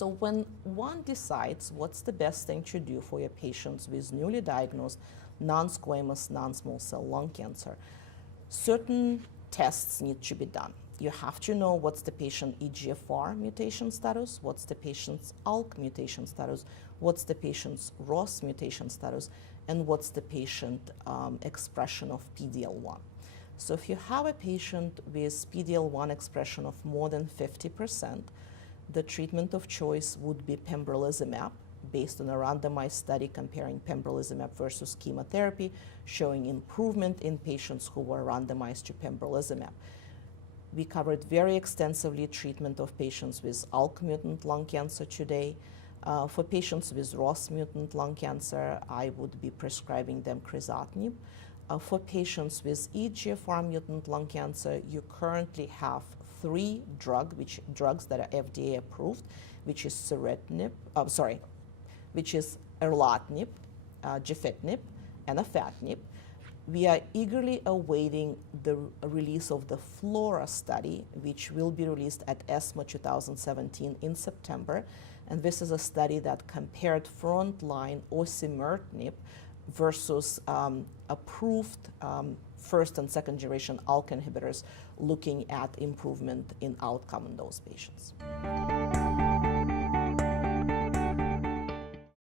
So when one decides what's the best thing to do for your patients with newly diagnosed non-squamous non-small cell lung cancer, certain tests need to be done. You have to know what's the patient EGFR mutation status, what's the patient's ALK mutation status, what's the patient's ROS mutation status, and what's the patient expression of PD-L1. So if you have a patient with PD-L1 expression of more than 50%, the treatment of choice would be pembrolizumab, based on a randomized study comparing pembrolizumab versus chemotherapy, showing improvement in patients who were randomized to pembrolizumab. We covered very extensively treatment of patients with ALK mutant lung cancer today. For patients with ROS mutant lung cancer, I would be prescribing them crizotinib. For patients with EGFR mutant lung cancer, you currently have three drugs that are FDA approved, which is erlotinib, gefitinib, and afatinib. We are eagerly awaiting the release of the FLORA study, which will be released at ESMO 2017 in September. And this is a study that compared frontline osimertinib versus approved first and second generation ALK inhibitors, looking at improvement in outcome in those patients.